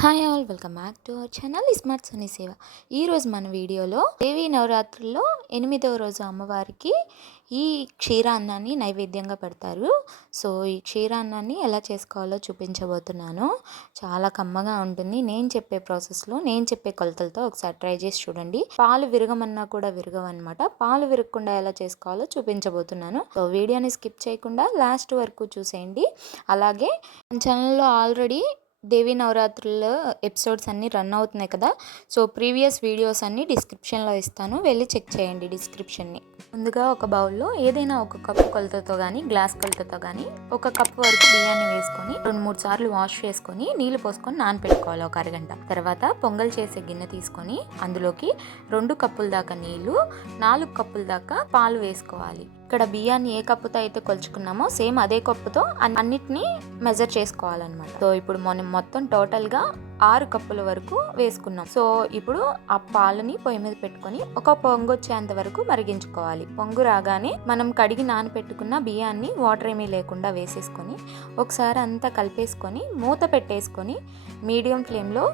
Hi all, welcome back to our channel smart Soni Seva. ఈరోజు మన వీడియోలో దేవీ నవరాత్రుల్లో 8వ రోజు అమ్మవారికి ఈ క్షీరాన్నాన్ని నైవేద్యంగా పెడతారు. సో ఈ క్షీరాన్నాన్ని ఎలా చేసుకోవాలో చూపించబోతున్నాను. చాలా కమ్మగా ఉంటుంది. నేను చెప్పే ప్రాసెస్లో నేను చెప్పే కొలతలతో ఒకసారి ట్రై చేసి చూడండి. పాలు విరగమన్నా కూడా విరగవన్నమాట. పాలు విరగకుండా ఎలా చేసుకోవాలో చూపించబోతున్నాను. సో వీడియోని స్కిప్ చేయకుండా లాస్ట్ వరకు చూసేయండి. అలాగే మన ఛానల్లో ఆల్రెడీ దేవీ నవరాత్రుల్లో ఎపిసోడ్స్ అన్నీ రన్ అవుతున్నాయి కదా. సో ప్రీవియస్ వీడియోస్ అన్నీ డిస్క్రిప్షన్లో ఇస్తాను, వెళ్ళి చెక్ చేయండి డిస్క్రిప్షన్ని. ముందుగా ఒక బౌల్లో ఏదైనా ఒక కప్పు కొలతతో కానీ గ్లాస్ కొలతతో కానీ ఒక కప్పు వరకు బియ్యాన్ని వేసుకొని 2-3 సార్లు వాష్ చేసుకొని నీళ్లు పోసుకొని నానపెట్టుకోవాలి ఒక అరగంట. తర్వాత పొంగల్ చేసే గిన్నె తీసుకొని అందులోకి 2 కప్పుల దాకా నీళ్లు, 4 కప్పుల దాకా పాలు వేసుకోవాలి. ఇక్కడ బియ్యాన్ని ఏ కప్పుతో అయితే కొలుచుకున్నామో సేమ్ అదే కప్పుతో అన్నిటినీ మెజర్ చేసుకోవాలన్నమాట. సో ఇప్పుడు మనం మొత్తం టోటల్గా 6 కప్పుల వరకు వేసుకున్నాం. సో ఇప్పుడు ఆ పాలని పొయ్యి మీద పెట్టుకొని ఒక పొంగు వచ్చేంత వరకు మరిగించుకోవాలి. పొంగు రాగానే మనం కడిగి నానపెట్టుకున్న బియ్యాన్ని వాటర్ ఏమీ లేకుండా వేసేసుకొని ఒకసారి అంతా కలిపేసుకొని మూత పెట్టేసుకొని మీడియం ఫ్లేమ్లో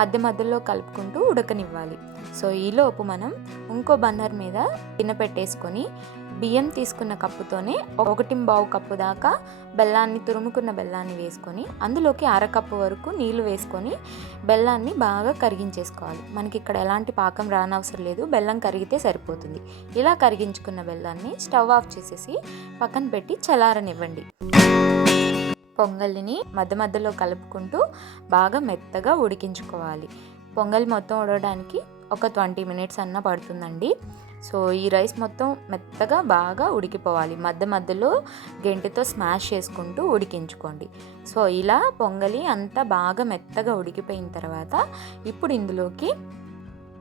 మధ్య మధ్యలో కలుపుకుంటూ ఉడకనివ్వాలి. సో ఈలోపు మనం ఇంకో బర్నర్ మీద గిన్నె పెట్టేసుకొని బియ్యం తీసుకున్న కప్పుతోనే 1.25 కప్పు దాకా బెల్లాన్ని, తురుముకున్న బెల్లాన్ని వేసుకొని అందులోకి అరకప్పు వరకు నీళ్లు వేసుకొని బెల్లాన్ని బాగా కరిగించేసుకోవాలి. మనకి ఇక్కడ ఎలాంటి పాకం రానవసరం లేదు, బెల్లం కరిగితే సరిపోతుంది. ఇలా కరిగించుకున్న బెల్లాన్ని స్టవ్ ఆఫ్ చేసేసి పక్కన పెట్టి చల్లారనివ్వండి. పొంగల్ని మధ్య మధ్యలో కలుపుకుంటూ బాగా మెత్తగా ఉడికించుకోవాలి. పొంగల్ మొత్తం ఉడకడానికి ఒక 20 మినిట్స్ అన్న పడుతుందండి. సో ఈ రైస్ మొత్తం మెత్తగా బాగా ఉడికిపోవాలి. మధ్య మధ్యలో గెంటితో స్మాష్ చేసుకుంటూ ఉడికించుకోండి. సో ఇలా పొంగలి అంతా బాగా మెత్తగా ఉడికిపోయిన తర్వాత ఇప్పుడు ఇందులోకి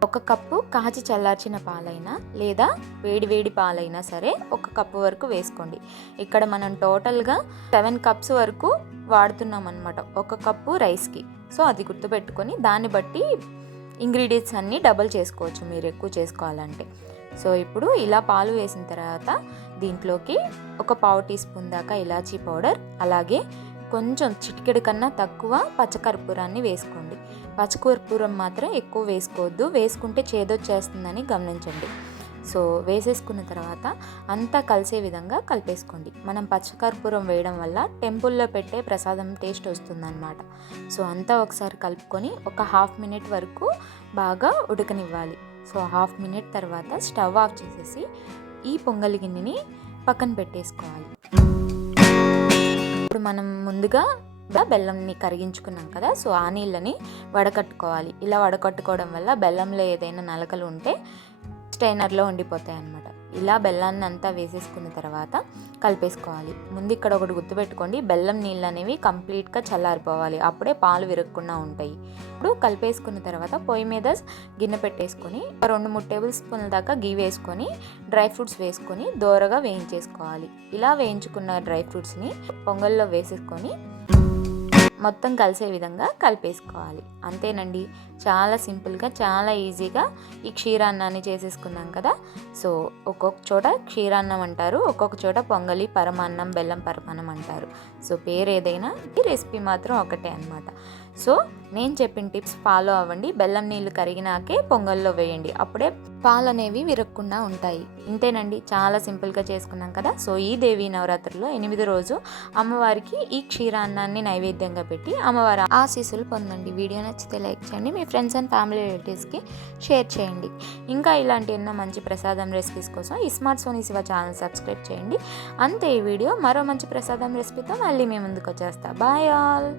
1 కప్పు కాచి చల్లార్చిన పాలైనా లేదా వేడి పాలైనా సరే 1 కప్పు వరకు వేసుకోండి. ఇక్కడ మనం టోటల్గా 7 కప్స్ వరకు వాడుతున్నాం అన్నమాట 1 కప్పు రైస్కి. సో అది గుర్తుపెట్టుకొని దాన్ని బట్టి ఇంగ్రీడియంట్స్ అన్నీ డబుల్ చేసుకోవచ్చు మీరు ఎక్కువ చేసుకోవాలంటే. సో ఇప్పుడు ఇలా పాలు వేసిన తర్వాత దీంట్లోకి ఒక 1/2 టీ స్పూన్ దాకా ఇలాచీ పౌడర్, అలాగే కొంచెం చిటికెడు కన్నా తక్కువ పచ్చకర్పూరాన్ని వేసుకోండి. పచ్చకర్పూరం మాత్రం ఎక్కువ వేసుకోవద్దు, వేసుకుంటే చేదొచ్చేస్తుందని గమనించండి. సో వేసేసుకున్న తర్వాత అంతా కలిసే విధంగా కలిపేసుకోండి. మనం పచ్చకర్పూరం వేయడం వల్ల టెంపుల్లో పెట్టే ప్రసాదం టేస్ట్ వస్తుందన్నమాట. సో అంతా ఒకసారి కలుపుకొని ఒక 1/2 మినిట్ వరకు బాగా ఉడకనివ్వాలి. సో 1/2 మినిట్ తర్వాత స్టవ్ ఆఫ్ చేసేసి ఈ పొంగలి గిన్నెని పక్కన పెట్టేసుకోవాలి. ఇప్పుడు మనం ముందుగా బెల్లంని కరిగించుకున్నాం కదా, సో ఆ నీళ్ళని వడకట్టుకోవాలి. ఇలా వడకట్టుకోవడం వల్ల బెల్లంలో ఏదైనా నలకలు ఉంటే స్టైనర్లో ఉండిపోతాయి అన్నమాట. ఇలా బెల్లాన్ని అంతా వేసేసుకున్న తర్వాత కలిపేసుకోవాలి. ముందు ఇక్కడ ఒకటి గుర్తుపెట్టుకోండి, బెల్లం నీళ్ళు అనేవి కంప్లీట్గా చల్లారిపోవాలి, అప్పుడే పాలు విరగకుండా ఉంటాయి. ఇప్పుడు కలిపేసుకున్న తర్వాత పొయ్యి మీద గిన్నె పెట్టేసుకొని 2-3 టేబుల్ స్పూన్ల దాకా గీ వేసుకొని డ్రై ఫ్రూట్స్ వేసుకొని దోరగా వేయించేసుకోవాలి. ఇలా వేయించుకున్న డ్రై ఫ్రూట్స్ని పొంగల్లో వేసేసుకొని మొత్తం కలిసే విధంగా కలిపేసుకోవాలి. అంతేనండి, చాలా సింపుల్గా చాలా ఈజీగా ఈ క్షీరాన్నాన్ని చేసేసుకున్నాం కదా. సో ఒక్కొక్క చోట క్షీరాన్నం అంటారు, ఒక్కొక్క చోట పొంగలి పరమాన్నం, బెల్లం పరమాన్నం అంటారు. సో పేరు ఏదైనా ఈ రెసిపీ మాత్రం ఒకటే అన్నమాట. సో నేను చెప్పిన టిప్స్ ఫాలో అవ్వండి. బెల్లం నీళ్ళు కరిగినాకే పొంగల్లో వేయండి, అప్పుడే పాలు అనేవి విరగకుండా ఉంటాయి. ఇంతేనండి, చాలా సింపుల్గా చేసుకున్నాం కదా. సో ఈ దేవీ నవరాత్రుల్లో 8వ రోజు అమ్మవారికి ఈ క్షీరాన్నాన్ని నైవేద్యంగా పెట్టి అమ్మవారి ఆశీస్సులు పొందండి. వీడియో నచ్చితే లైక్ చేయండి, మీ ఫ్రెండ్స్ అండ్ ఫ్యామిలీ రిలేటివ్స్కి షేర్ చేయండి. ఇంకా ఇలాంటి ఎన్నో మంచి ప్రసాదం రెసిపీస్ కోసం ఈ smart Soni Siva channel subscribe చేయండి. అంతే, ఈ వీడియో మరో మంచి ప్రసాదం రెసిపీతో మళ్ళీ మీ ముందుకు వచ్చేస్తా. Bye all.